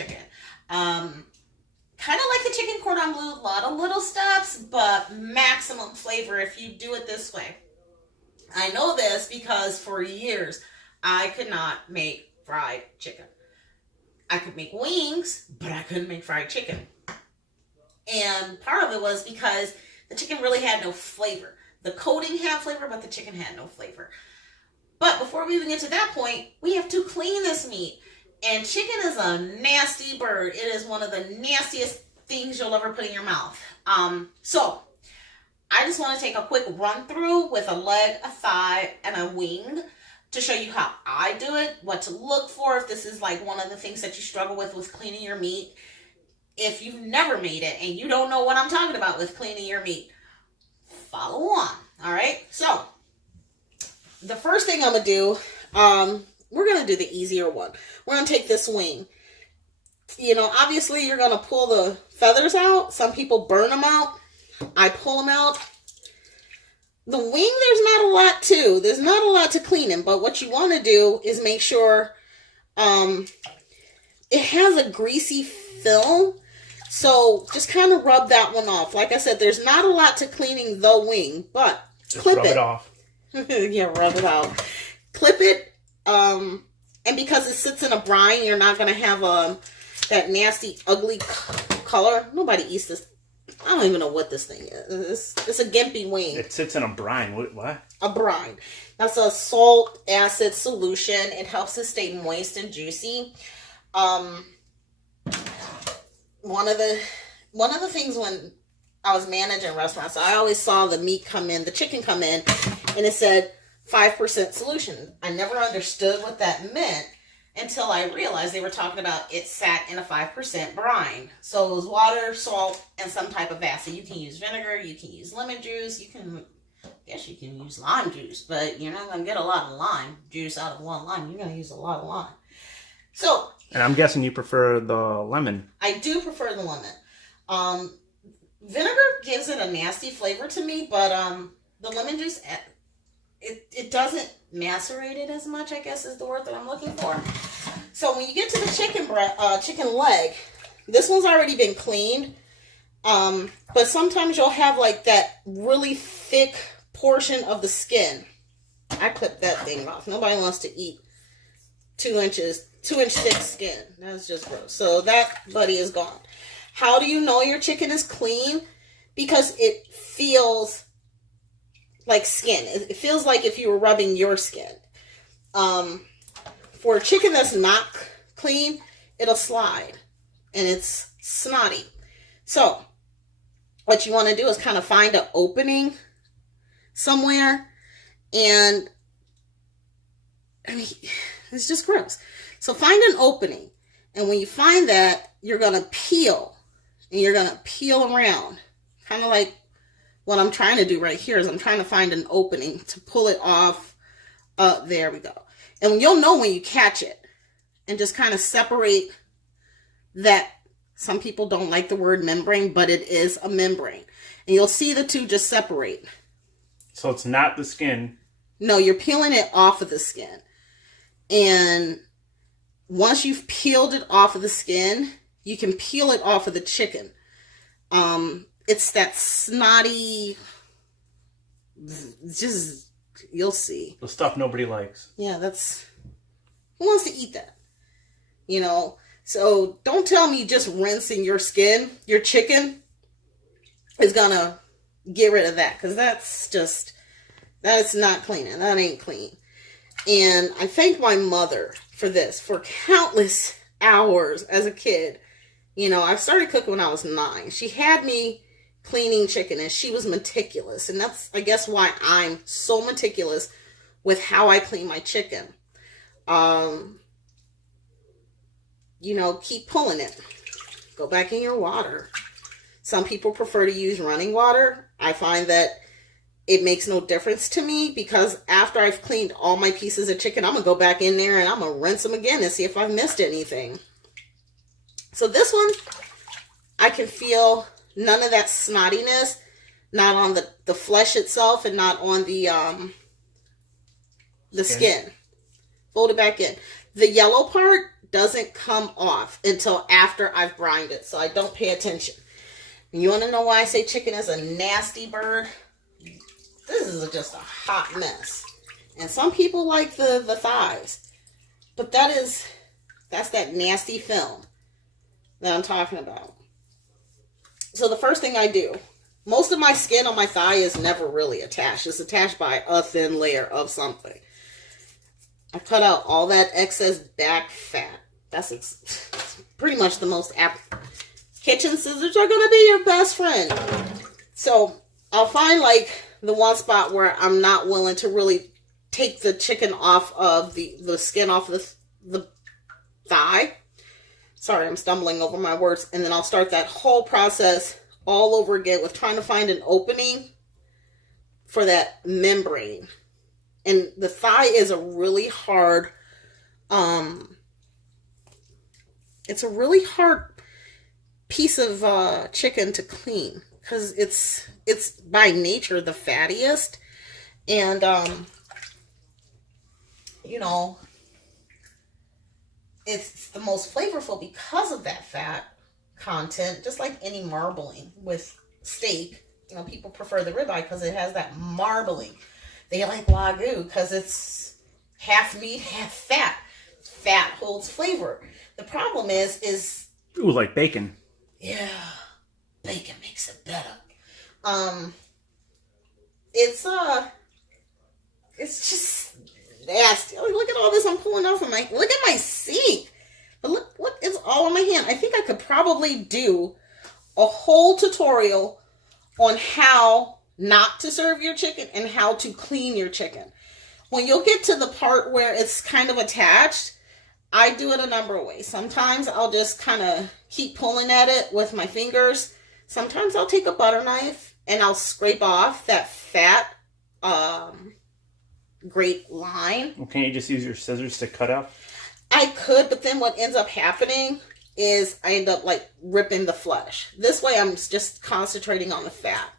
chicken. Kind of like the chicken cordon bleu, a lot of little steps, but maximum flavor if you do it this way. I know this because for years I could not make fried chicken. I could make wings, but I couldn't make fried chicken. And part of it was because the chicken really had no flavor. The coating had flavor, but the chicken had no flavor. But before we even get to that point, we have to clean this meat. And chicken is a nasty bird. It is one of the nastiest things you'll ever put in your mouth. So I just want to take a quick run through with a leg, a thigh, and a wing to show you how I do it, what to look for if this is like one of the things that you struggle with cleaning your meat. If you've never made it and you don't know what I'm talking about with cleaning your meat, follow on. All right. So the first thing I'm going to do, we're going to do the easier one. We're going to take this wing. You know, obviously you're going to pull the feathers out. Some people burn them out. I pull them out. The wing, there's not a lot to. There's not a lot to cleaning, but what you want to do is make sure it has a greasy film. So just kind of rub that one off. Like I said, there's not a lot to cleaning the wing, but just clip rub it off. Yeah, rub it out. Clip it. And because it sits in a brine, you're not going to have that nasty, ugly color. Nobody eats this. I don't even know what this thing is. It's a gimpy wing. It sits in a brine. What? A brine. That's a salt acid solution. It helps it stay moist and juicy. One of the things when I was managing restaurants, I always saw the meat come in, the chicken come in, and it said 5% solution. I never understood what that meant until I realized they were talking about it sat in a 5% brine. So it was water, salt, and some type of acid. You can use vinegar, you can use lemon juice, you can use lime juice, but you're not going to get a lot of lime juice out of one lime. You're going to use a lot of lime. So, and I'm guessing you prefer the lemon. I do prefer the lemon. Vinegar gives it a nasty flavor to me, but the lemon juice, it doesn't macerate it as much, I guess is the word that I'm looking for. So when you get to the chicken leg, this one's already been cleaned. But sometimes you'll have like that really thick portion of the skin. I clipped that thing off. Nobody wants to eat 2-inch thick skin. That's just gross. So that buddy is gone. How do you know your chicken is clean? Because it feels like skin. It feels like if you were rubbing your skin. For a chicken that's not clean, it'll slide. And it's snotty. So, what you want to do is kind of find an opening somewhere. And, I mean, it's just gross. So, find an opening. And when you find that, you're going to peel. And you're going to peel around. Kind of like what I'm trying to do right here is I'm trying to find an opening to pull it off. There we go. And you'll know when you catch it. And just kind of separate that. Some people don't like the word membrane, but it is a membrane. And you'll see the two just separate. So it's not the skin. No, you're peeling it off of the skin. And once you've peeled it off of the skin, you can peel it off of the chicken. It's that snotty, just, you'll see. The stuff nobody likes. Yeah, who wants to eat that? You know, so don't tell me just rinsing your skin, your chicken, is gonna get rid of that. Because that's not clean. And that ain't clean. And I thank my mother for this, for countless hours as a kid. You know, I started cooking when I was 9. She had me cleaning chicken, and she was meticulous. And that's, I guess, why I'm so meticulous with how I clean my chicken. You know, keep pulling it. Go back in your water. Some people prefer to use running water. I find that it makes no difference to me because after I've cleaned all my pieces of chicken, I'm going to go back in there and I'm going to rinse them again and see if I've missed anything. So this one, I can feel none of that snottiness, not on the flesh itself and not on the skin. Fold it back in. The yellow part doesn't come off until after I've brined it, so I don't pay attention. You want to know why I say chicken is a nasty bird? This is just a hot mess. And some people like the thighs. But that's that nasty film that I'm talking about. So the first thing I do, most of my skin on my thigh is never really attached. It's attached by a thin layer of something. I cut out all that excess back fat. That's pretty much the most kitchen scissors are going to be your best friend. So I'll find like the one spot where I'm not willing to really take the chicken off of the skin off the thigh. Sorry, I'm stumbling over my words. And then I'll start that whole process all over again with trying to find an opening for that membrane. And the thigh is a really hard, it's a really hard piece of chicken to clean because it's by nature the fattiest. And, it's the most flavorful because of that fat content, just like any marbling with steak. People prefer the ribeye because it has that marbling. They like Wagyu because it's half meat, half fat. Fat holds flavor. The problem is ooh, like bacon. Yeah, bacon makes it better. It's just nasty. Oh, look at all this I'm pulling off of look at my sink. But look what is all on my hand. I think I could probably do a whole tutorial on how not to serve your chicken and how to clean your chicken. When you'll get to the part where it's kind of attached, I do it a number of ways. Sometimes I'll just kind of keep pulling at it with my fingers. Sometimes I'll take a butter knife and I'll scrape off that fat great line. Well, can't you just use your scissors to cut out? I could, but then what ends up happening is I end up like ripping the flesh. This way I'm just concentrating on the fat.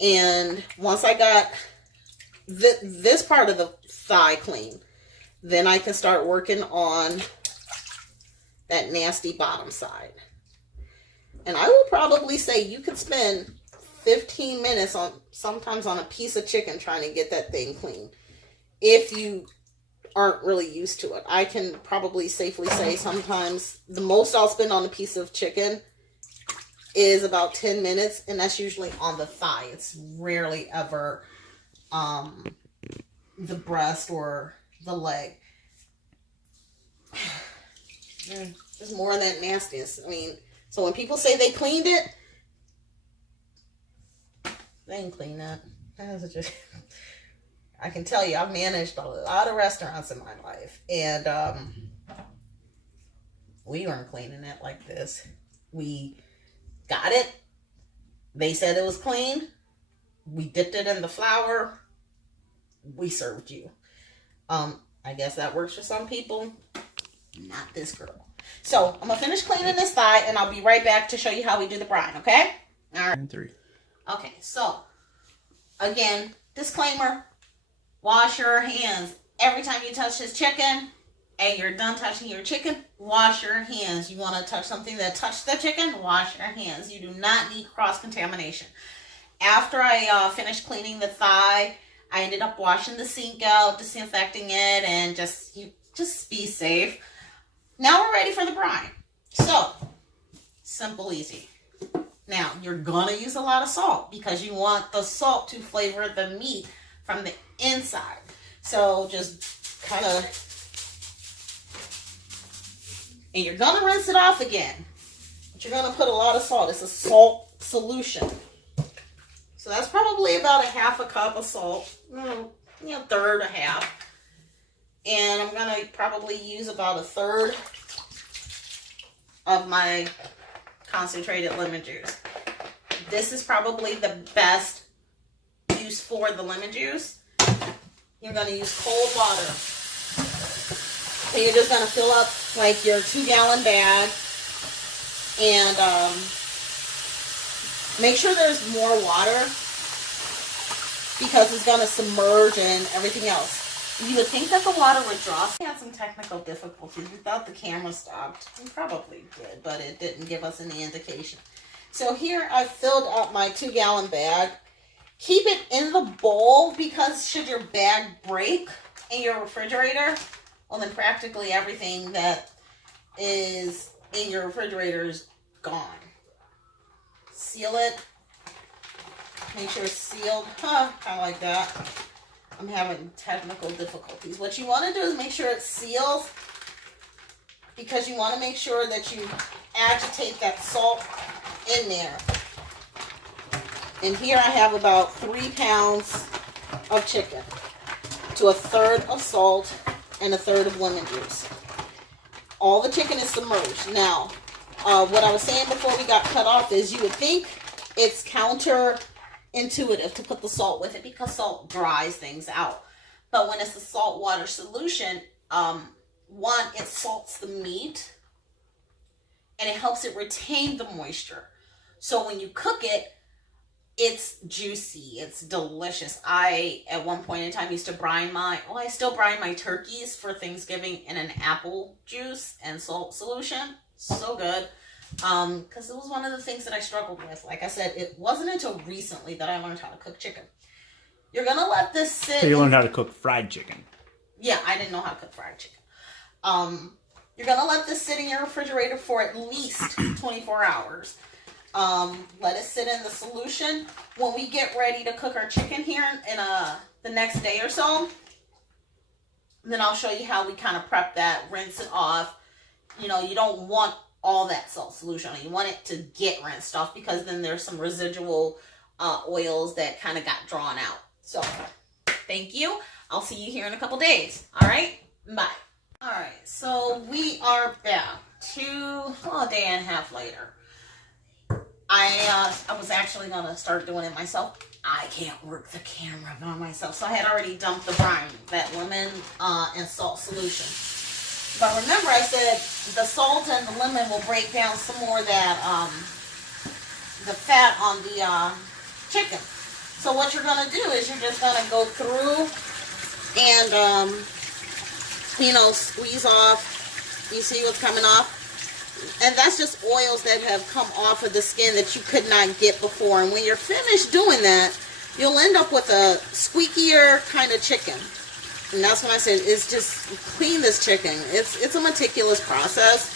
And once I got this part of the thigh clean, then I can start working on that nasty bottom side. And I will probably say you could spend 15 minutes sometimes on a piece of chicken trying to get that thing clean if you aren't really used to it. I can probably safely say sometimes the most I'll spend on a piece of chicken is about 10 minutes, and that's usually on the thigh. It's rarely ever the breast or the leg. There's more of that nastiness. So when people say they cleaned it, they didn't clean that. I can tell you, I've managed a lot of restaurants in my life, and we weren't cleaning it like this. We got it. They said it was clean. We dipped it in the flour. We served you. I guess that works for some people. Not this girl. So I'm going to finish cleaning this thigh, and I'll be right back to show you how we do the brine, okay? All right. And 3. Okay, so, again, disclaimer. Wash your hands. Every time you touch this chicken and you're done touching your chicken, wash your hands. You want to touch something that touched the chicken, wash your hands. You do not need cross-contamination. After I finished cleaning the thigh, I ended up washing the sink out, disinfecting it, and just be safe. Now we're ready for the brine. So, simple, easy. Now, you're going to use a lot of salt because you want the salt to flavor the meat from the inside. So, just kind of... And you're going to rinse it off again. But you're going to put a lot of salt. It's a salt solution. So, that's probably about a half a cup of salt. Third, a half. And I'm going to probably use about a third of my concentrated lemon juice. This is probably the best use for the lemon juice. You're going to use cold water. So you're just going to fill up like your 2-gallon bag. And make sure there's more water because it's going to submerge and everything else. You would think that the water would drop. We had some technical difficulties. We thought the camera stopped. We probably did, but it didn't give us any indication. So here I filled up my 2-gallon bag. Keep it in the bowl because should your bag break in your refrigerator, well then practically everything that is in your refrigerator is gone. Seal it. Make sure it's sealed. Kind of like that. I'm having technical difficulties. What you want to do is make sure it's sealed because you want to make sure that you agitate that salt in there. And here I have about 3 pounds of chicken to 1/3 of salt and 1/3 of lemon juice. All the chicken is submerged. Now, what I was saying before we got cut off is you would think it's counterintuitive to put the salt with it because salt dries things out. But when it's a salt water solution, one, it salts the meat and it helps it retain the moisture. So when you cook it, it's juicy. It's delicious. I, at one point in time, used to brine I still brine my turkeys for Thanksgiving in an apple juice and salt solution. So good. Because it was one of the things that I struggled with. Like I said, it wasn't until recently that I learned how to cook chicken. You're going to let this sit. So you learned how to cook fried chicken. Yeah, I didn't know how to cook fried chicken. You're going to let this sit in your refrigerator for at least 24 hours. Let it sit in the solution. When we get ready to cook our chicken here in the next day or so, then I'll show you how we kind of prep that, rinse it off. You know, you don't want all that salt solution. You want it to get rinsed off because then there's some residual oils that kind of got drawn out. So, thank you. I'll see you here in a couple days. All right? Bye. All right, so we are back a day and a half later. I was actually going to start doing it myself. I can't work the camera by myself. So I had already dumped the brine, that lemon and salt solution. But remember I said the salt and the lemon will break down some more of that, the fat on the chicken. So what you're going to do is you're just going to go through and, squeeze off. You see what's coming off? And that's just oils that have come off of the skin that you could not get before. And when you're finished doing that, you'll end up with a squeakier kind of chicken. And that's when I said, it's just clean this chicken. It's a meticulous process,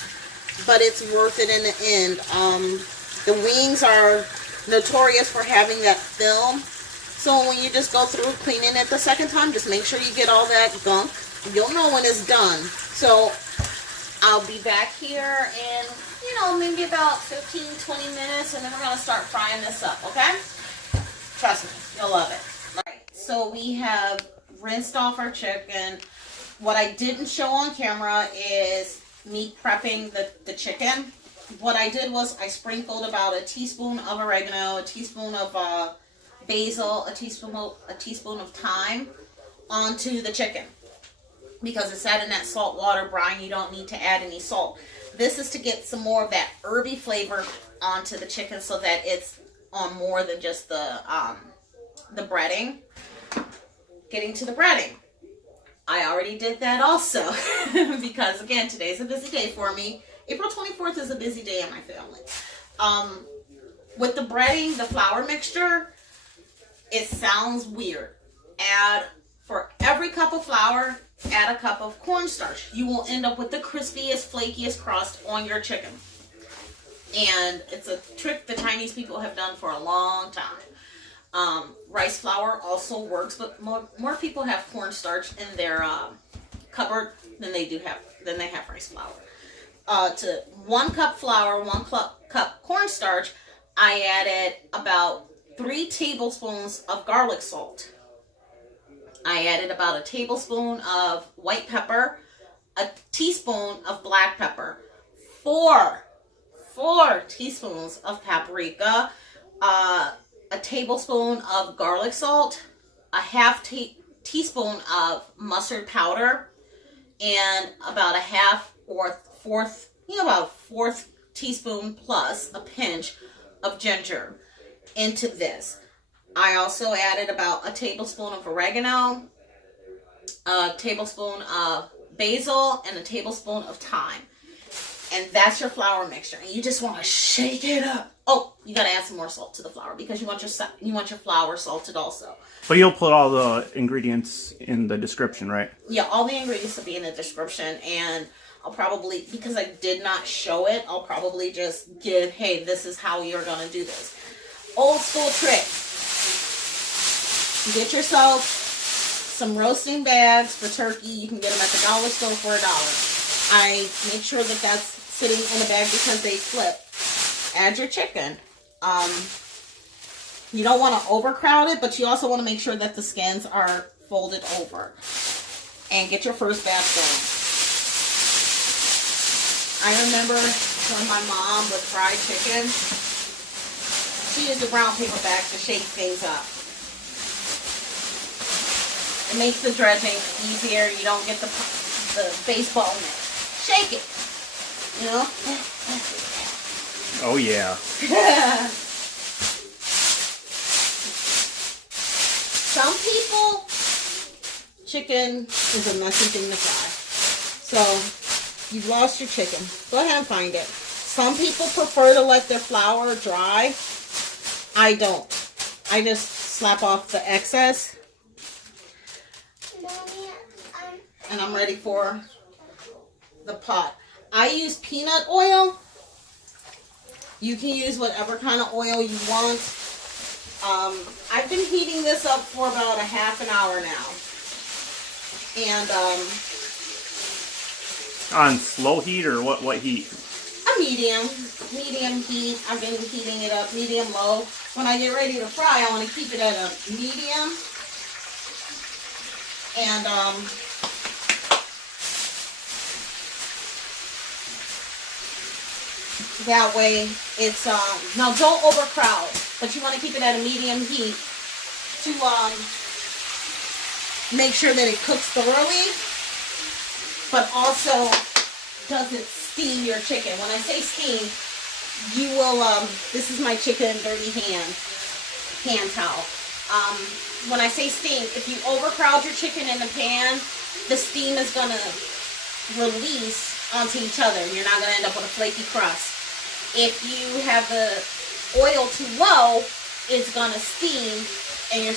but it's worth it in the end. The wings are notorious for having that film. So when you just go through cleaning it the second time, just make sure you get all that gunk. You'll know when it's done. So I'll be back here in, maybe about 15, 20 minutes, and then we're going to start frying this up, okay? Trust me, you'll love it. All right, so we have rinsed off our chicken. What I didn't show on camera is me prepping the chicken. What I did was I sprinkled about a teaspoon of oregano, a teaspoon of basil, a teaspoon of thyme onto the chicken. Because it's added in that salt water brine, you don't need to add any salt. This is to get some more of that herby flavor onto the chicken so that it's on more than just the breading. Getting to the breading. I already did that also because, again, today's a busy day for me. April 24th is a busy day in my family. With the breading, the flour mixture, it sounds weird. For every cup of flour, add a cup of cornstarch. You will end up with the crispiest, flakiest crust on your chicken. And it's a trick the Chinese people have done for a long time. Rice flour also works, but more people have cornstarch in their cupboard than they have rice flour. To 1 cup flour, 1 cup cornstarch, I added about 3 tablespoons of garlic salt. I added about a tablespoon of white pepper, a teaspoon of black pepper, 4 teaspoons of paprika, a tablespoon of garlic salt, a half teaspoon of mustard powder, and about a half or about a 1/4 teaspoon plus a pinch of ginger into this. I also added about a tablespoon of oregano, a tablespoon of basil, and a tablespoon of thyme. And that's your flour mixture. And you just want to shake it up. Oh, you got to add some more salt to the flour because you want your flour salted also. But you'll put all the ingredients in the description, right? Yeah, all the ingredients will be in the description, and I'll probably, because I did not show it, I'll probably just give, hey, this is how you're going to do this. Old school trick. Get yourself some roasting bags for turkey. You can get them at the dollar store for $1. I make sure that that's sitting in a bag because they flip. Add your chicken. You don't want to overcrowd it, but you also want to make sure that the skins are folded over. And get your first batch going. I remember when my mom would fry chicken, she used a brown paper bag to shake things up. It makes the dredging easier. You don't get the baseball net. Shake it. You know? Oh, yeah. Some people, chicken is a messy thing to fry. So, you've lost your chicken. Go ahead and find it. Some people prefer to let their flour dry. I don't. I just slap off the excess. And I'm ready for the pot. I use peanut oil. You can use whatever kind of oil you want. I've been heating this up for about a half an hour now. And On slow heat or what heat? a medium heat. I've been heating it up medium low. When I get ready to fry, I want to keep it at a medium. And that way it's now don't overcrowd, but you want to keep it at a medium heat to make sure that it cooks thoroughly, but also doesn't steam your chicken. When I say steam, you will this is my chicken dirty hand towel. When I say steam, if you overcrowd your chicken in the pan, the steam is going to release onto each other and you're not going to end up with a flaky crust. If you have the oil too low, it's going to steam and your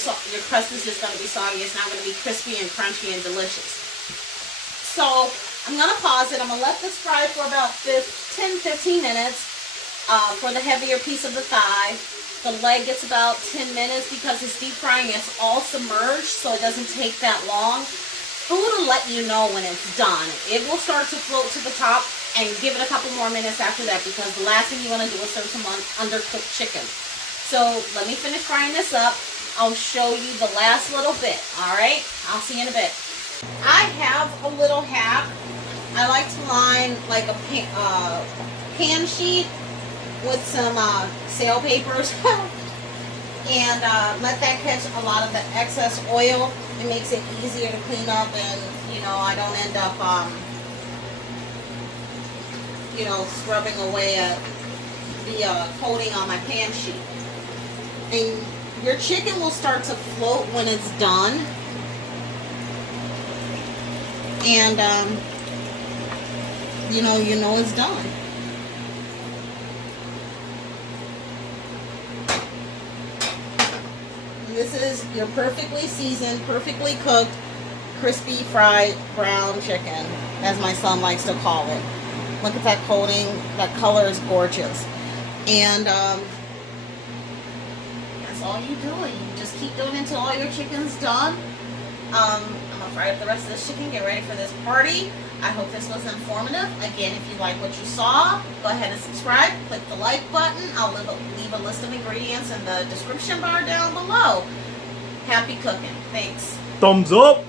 crust is just going to be soggy. It's not going to be crispy and crunchy and delicious. So I'm going to pause it. I'm going to let this fry for about 10-15 minutes for the heavier piece of the thigh. The leg gets about 10 minutes because it's deep frying. It's all submerged, so it doesn't take that long. Food will let you know when it's done. It will start to float to the top, and give it a couple more minutes after that because the last thing you want to do is serve some undercooked chicken. So let me finish frying this up. I'll show you the last little bit. All right? I'll see you in a bit. I have a little hack. I like to line like a pan sheet with some sail papers and let that catch a lot of the excess oil. It makes it easier to clean up, and I don't end up scrubbing away the coating on my pan sheet. And your chicken will start to float when it's done. And you know it's done. And this is your perfectly seasoned, perfectly cooked, crispy fried brown chicken, as my son likes to call it. Look at that coating. That color is gorgeous. And that's all you're doing. You just keep doing it until all your chicken's done. I'm going to fry up the rest of this chicken. Get ready for this party. I hope this was informative. Again, if you like what you saw, go ahead and subscribe. Click the like button. I'll leave a list of ingredients in the description bar down below. Happy cooking. Thanks. Thumbs up.